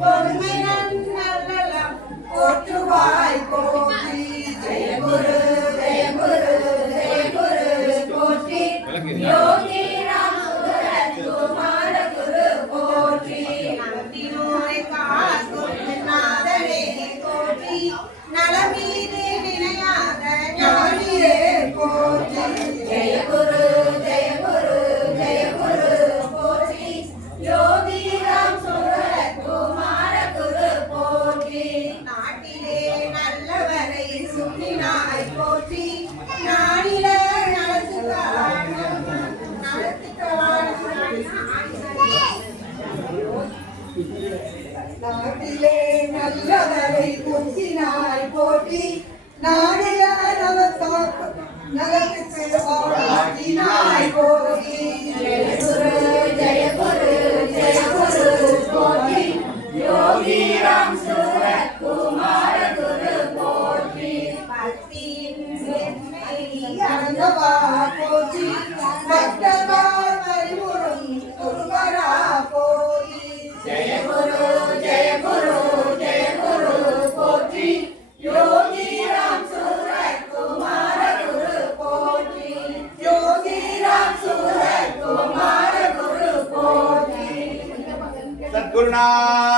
பொறுமை நன்னலம் போற்றுவாய் போற்றி. ஜெய குரு ஜெய குரு ஜெய குரு போற்றி. யோகி ராம் சுதரத் குமார குரு போற்றி. நலத்தினோரை காக்கும் நாதனே போற்றி. நலமீது வினையாத ஞானியே போற்றி. ஜெய குரு ஜெய குரு ஜெய குரு போற்றி. யோகி ராம் சுதரத் குமார குரு போற்றி. நாட்டிலே நல்லவரை சுற்றினாய் போற்றி. நாடில நாட்டிலே நல்லவரை சுற்றினாய் போற்றி. நாடில நலத்துக்கு வாழ்த்தினாய் போற்றி. ஜெய குரு ஜெய குரு ஜெய குரு போற்றி. யோகி ராம் சுதரத் குமார குரு போற்றி. பக்தியின் செம்மை அறந்தவா போற்றி. பக்தவார் பரிபுரும் குருபரா போற்றி. ஜெய குரு ஜெய குரு ஜெய குரு போற்றி. யோகி ராம் சுதரத் குமார குரு போற்றி. யோகி ராம் சுதரத் குமார குரு போற்றி. சத்குருநாத்